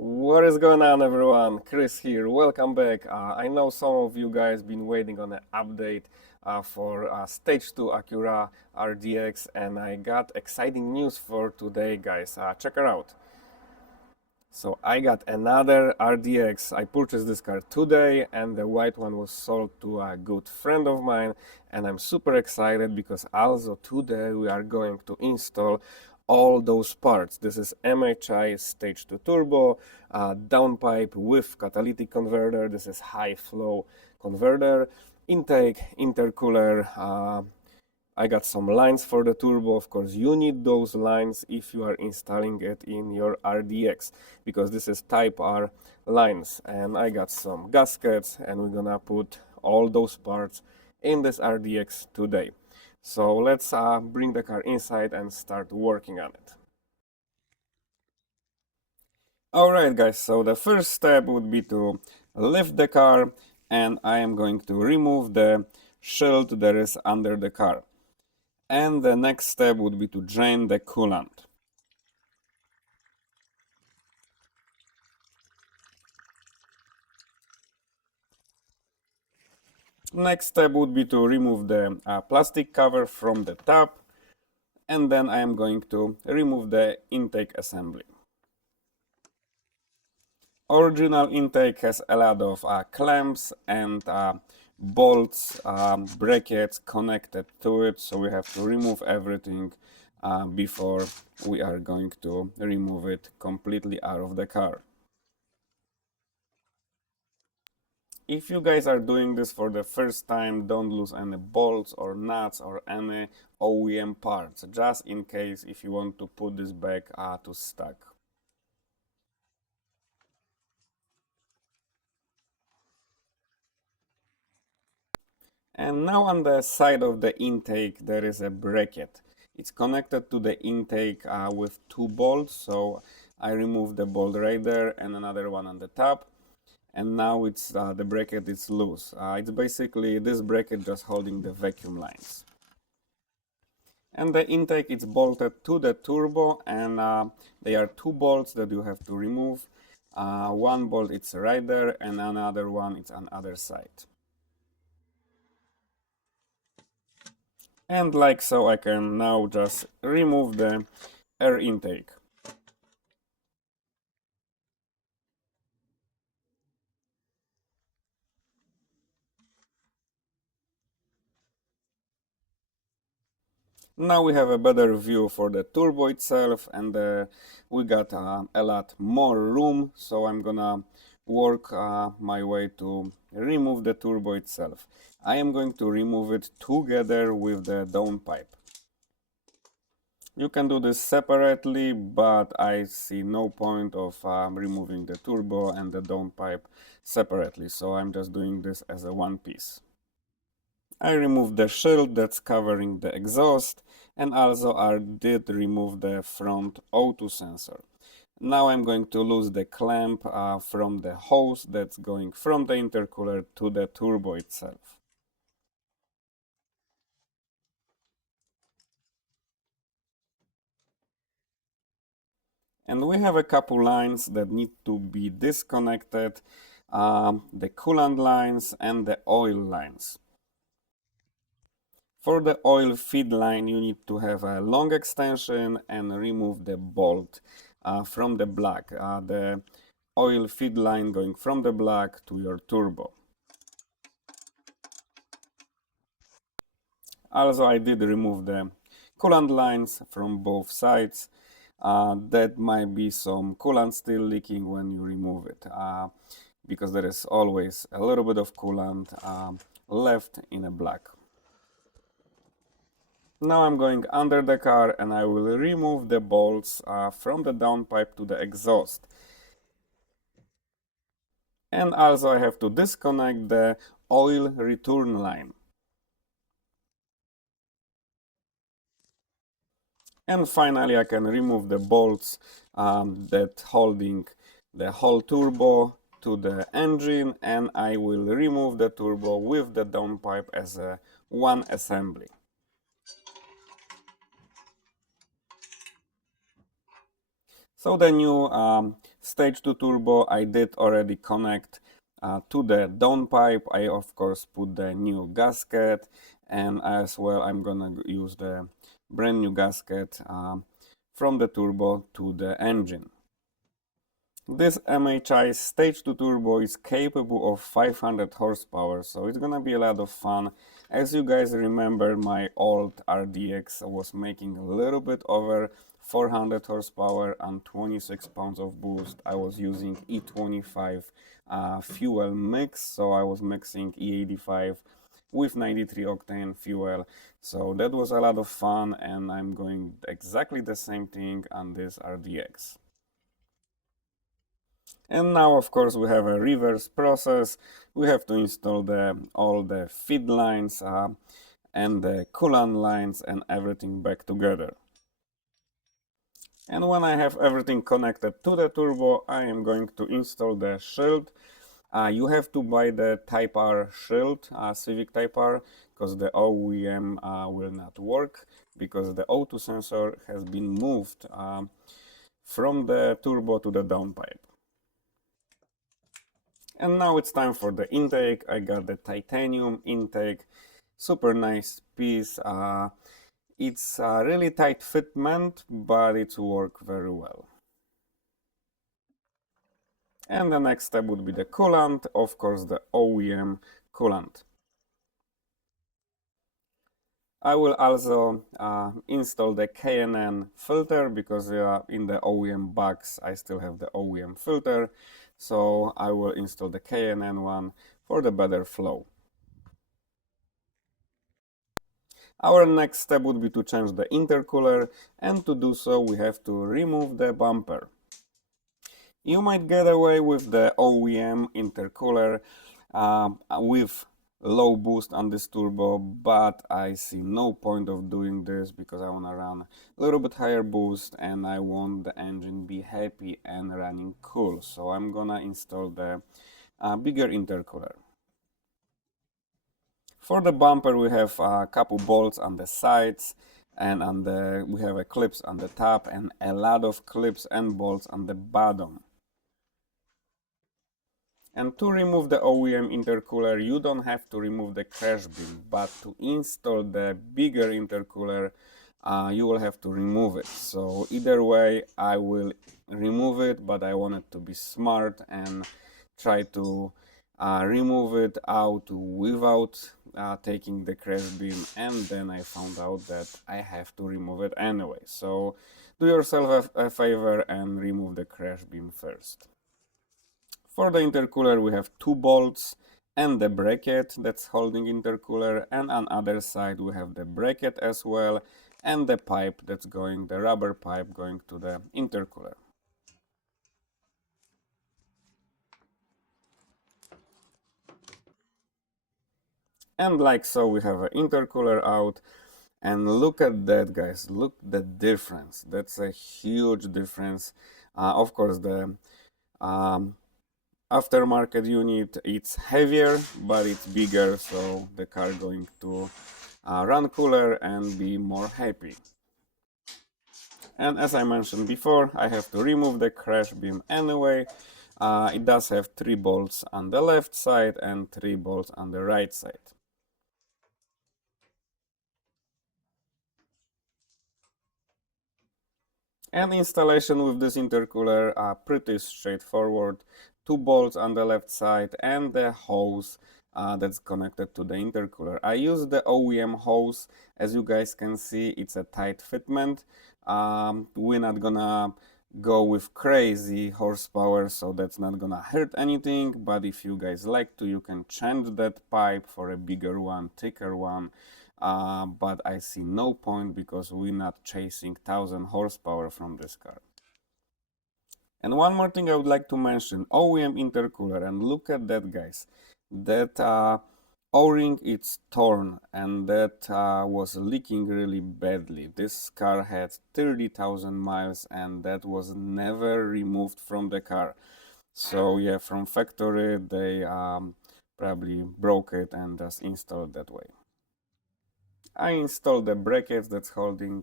What is going on, everyone? Chris here. Welcome back. I know some of you guys been waiting on an update for Stage 2 Acura RDX, and I got exciting news for today, guys. Check her out. So I got another RDX. I purchased this car today, and the white one was sold to a good friend of mine, and I'm super excited because also today we are going to install all those parts. This is MHI Stage 2 Turbo, downpipe with catalytic converter. This is high flow converter, intake, intercooler. I got some lines for the turbo. Of course, you need those lines if you are installing it in your RDX, because this is Type R lines. And I got some gaskets, and we're gonna put all those parts in this RDX today. So let's bring the car inside and start working on it. Alright guys, so the first step would be to lift the car, and I am going to remove the shield that is under the car. And the next step would be to drain the coolant. Next step would be to remove the plastic cover from the top, and then I am going to remove the intake assembly. Original intake has a lot of clamps and bolts, brackets connected to it, so we have to remove everything before we are going to remove it completely out of the car. If you guys are doing this for the first time, don't lose any bolts or nuts or any OEM parts, just in case if you want to put this back to stock. And now on the side of the intake there is a bracket. It's connected to the intake with two bolts, so I remove the bolt right there and another one on the top. And now it's the bracket is loose. It's basically this bracket just holding the vacuum lines. And the intake is bolted to the turbo, and there are two bolts that you have to remove. One bolt it's right there, and another one it's on other side. And like so, I can now just remove the air intake. Now we have a better view for the turbo itself, and we got a lot more room, so I'm gonna work my way to remove the turbo itself. I am going to remove it together with the downpipe. You can do this separately, but I see no point of removing the turbo and the downpipe separately, so I'm just doing this as a one piece. I removed the shield that's covering the exhaust, and also I did remove the front O2 sensor. Now I'm going to lose the clamp from the hose that's going from the intercooler to the turbo itself. And we have a couple lines that need to be disconnected, the coolant lines and the oil lines. For the oil feed line, you need to have a long extension and remove the bolt from the block, the oil feed line going from the block to your turbo. Also, I did remove the coolant lines from both sides. That might be some coolant still leaking when you remove it, because there is always a little bit of coolant left in a block. Now I'm going under the car, and I will remove the bolts from the downpipe to the exhaust. And also I have to disconnect the oil return line. And finally I can remove the bolts that holding the whole turbo to the engine, and I will remove the turbo with the downpipe as a one assembly. So the new stage 2 turbo I did already connect to the downpipe. I of course put the new gasket, and as well I'm gonna use the brand new gasket from the turbo to the engine. This MHI stage 2 turbo is capable of 500 horsepower, so it's gonna be a lot of fun. As you guys remember, my old RDX was making a little bit over 400 horsepower and 26 pounds of boost. I was using E25 fuel mix, so I was mixing E85 with 93 octane fuel, so that was a lot of fun, and I'm going exactly the same thing on this RDX. And now, of course, we have a reverse process. We have to install all the feed lines and the coolant lines and everything back together. And when I have everything connected to the turbo, I am going to install the shield. You have to buy the Type R shield, Civic Type R, because the OEM will not work, because the O2 sensor has been moved from the turbo to the downpipe. And now it's time for the intake. I got the titanium intake, super nice piece. It's a really tight fitment, but it's work very well. And the next step would be the coolant, of course the OEM coolant. I will also install the K&N filter, because in the OEM box I still have the OEM filter, so I will install the K&N one for the better flow. Our next step would be to change the intercooler, and to do so we have to remove the bumper. You might get away with the OEM intercooler with low boost on this turbo, but I see no point of doing this, because I want to run a little bit higher boost and I want the engine be happy and running cool. So I'm gonna install the bigger intercooler. For the bumper we have a couple bolts on the sides, and we have a clips on the top and a lot of clips and bolts on the bottom. And to remove the OEM intercooler, you don't have to remove the crash beam, but to install the bigger intercooler, you will have to remove it. So either way, I will remove it, but I want it to be smart and try to remove it out without taking the crash beam, and then I found out that I have to remove it anyway. So do yourself a favor and remove the crash beam first. For the intercooler we have two bolts and the bracket that's holding intercooler, and on other side we have the bracket as well, and the pipe that's going, the rubber pipe going to the intercooler. And like so we have an intercooler out, and look at that, guys, look the difference. That's a huge difference. Of course the aftermarket unit, it's heavier but it's bigger, so the car going to run cooler and be more happy. And as I mentioned before, I have to remove the crash beam anyway. It does have 3 bolts on the left side and 3 bolts on the right side. And installation with this intercooler are pretty straightforward. 2 bolts on the left side and the hose that's connected to the intercooler. I use the OEM hose. As you guys can see, it's a tight fitment. We're not gonna go with crazy horsepower, so that's not gonna hurt anything, but if you guys like to, you can change that pipe for a bigger one, thicker one. But I see no point, because we're not chasing 1000 horsepower from this car. And one more thing I would like to mention, OEM intercooler, and look at that, guys. That O-ring, it's torn, and that was leaking really badly. This car had 30,000 miles and that was never removed from the car. So yeah, from factory they probably broke it and just installed that way. I installed the brackets that's holding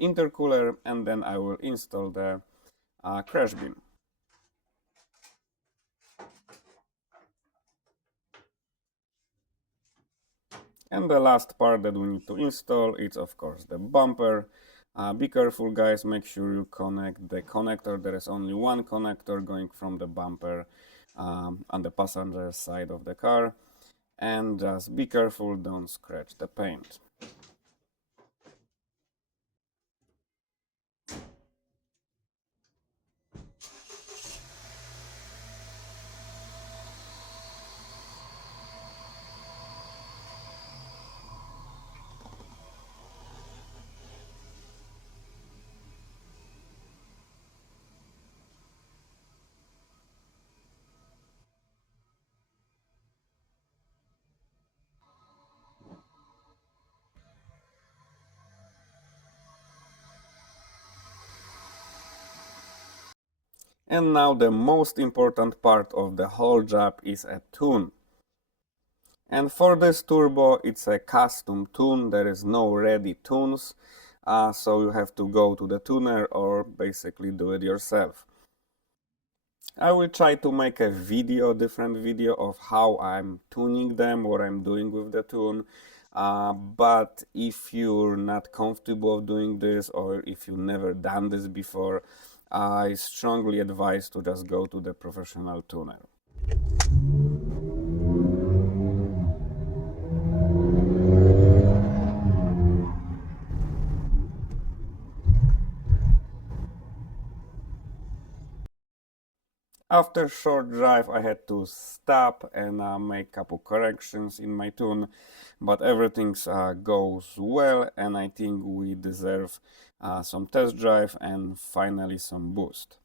intercooler, and then I will install the crash beam. And the last part that we need to install is of course the bumper. Be careful guys, make sure you connect the connector. There is only one connector going from the bumper on the passenger side of the car, and just be careful, don't scratch the paint. And now the most important part of the whole job is a tune. And for this turbo, it's a custom tune. There is no ready tunes, so you have to go to the tuner or basically do it yourself. I will try to make a different video of how I'm tuning them, what I'm doing with the tune. But if you're not comfortable doing this, or if you've never done this before, I strongly advise to just go to the professional tuner. After a short drive, I had to stop and make a couple corrections in my tune, but everything goes well, and I think we deserve some test drive and finally some boost.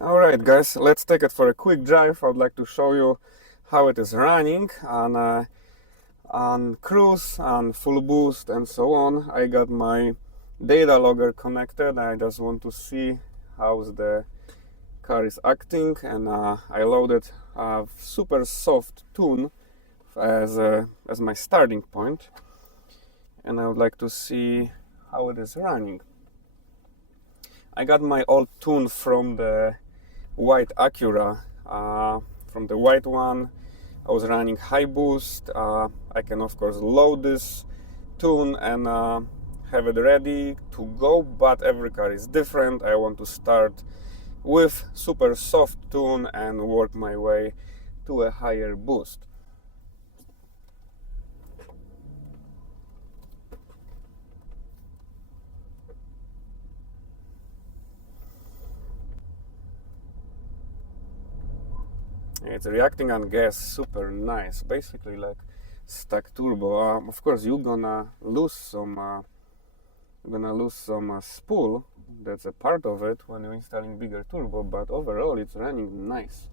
Alright guys, let's take it for a quick drive. I would like to show you how it is running on cruise, on full boost and so on. I got my data logger connected. I just want to see how the car is acting, and I loaded a super soft tune as my starting point, and I would like to see how it is running. I got my old tune from the white Acura. From the white one I was running high boost. I can of course load this tune and have it ready to go, but every car is different. I want to start with super soft tune and work my way to a higher boost. It's reacting on gas super nice, basically like stack turbo. Of course you're gonna lose some spool. That's a part of it when you're installing bigger turbo, but overall it's running nice.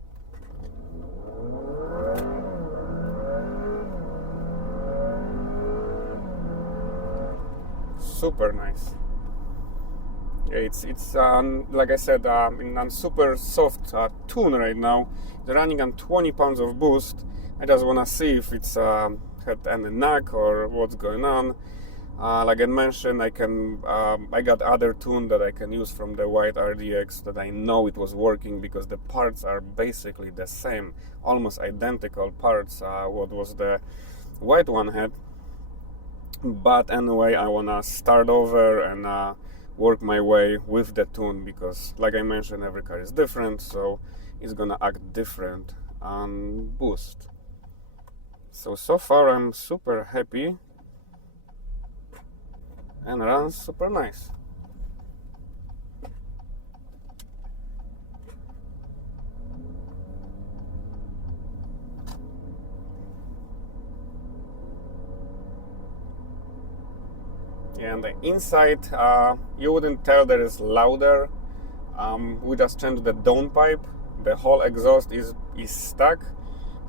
super nice. It's like I said, in a super soft tune right now. It's running on 20 pounds of boost. I just wanna see if it's had any knock or what's going on. Like I mentioned, I got other tune that I can use from the white RDX that I know it was working, because the parts are basically the same, almost identical parts what was the white one had. But anyway, I wanna start over and work my way with the tune, because like I mentioned, every car is different, so it's gonna act different on boost. So far I'm super happy and runs super nice. And the inside, you wouldn't tell that it's louder. We just changed the downpipe. The whole exhaust is stuck.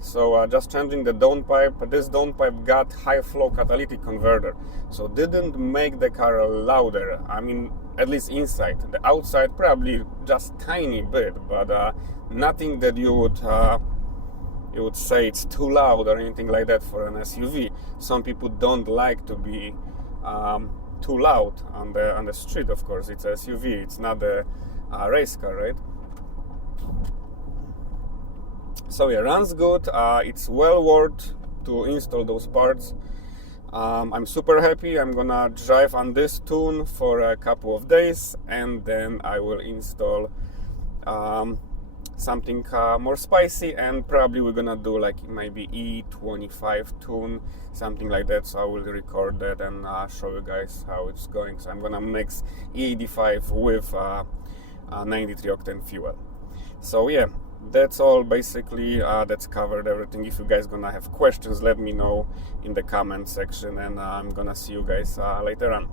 So just changing the downpipe. This downpipe got high flow catalytic converter, so didn't make the car louder. I mean, at least inside. The outside probably just tiny bit, but nothing that you would say it's too loud or anything like that for an SUV. Some people don't like to be too loud on the street. Of course, it's a SUV. It's not a race car, right? So yeah, runs good. It's well worth to install those parts. I'm super happy. I'm gonna drive on this tune for a couple of days, and then I will install something more spicy, and probably we're gonna do like maybe E25 tune, something like that. So I will record that and show you guys how it's going. So I'm gonna mix E85 with 93 octane fuel. So yeah, that's all basically. That's covered everything. If you guys gonna have questions, let me know in the comment section, and I'm gonna see you guys later on.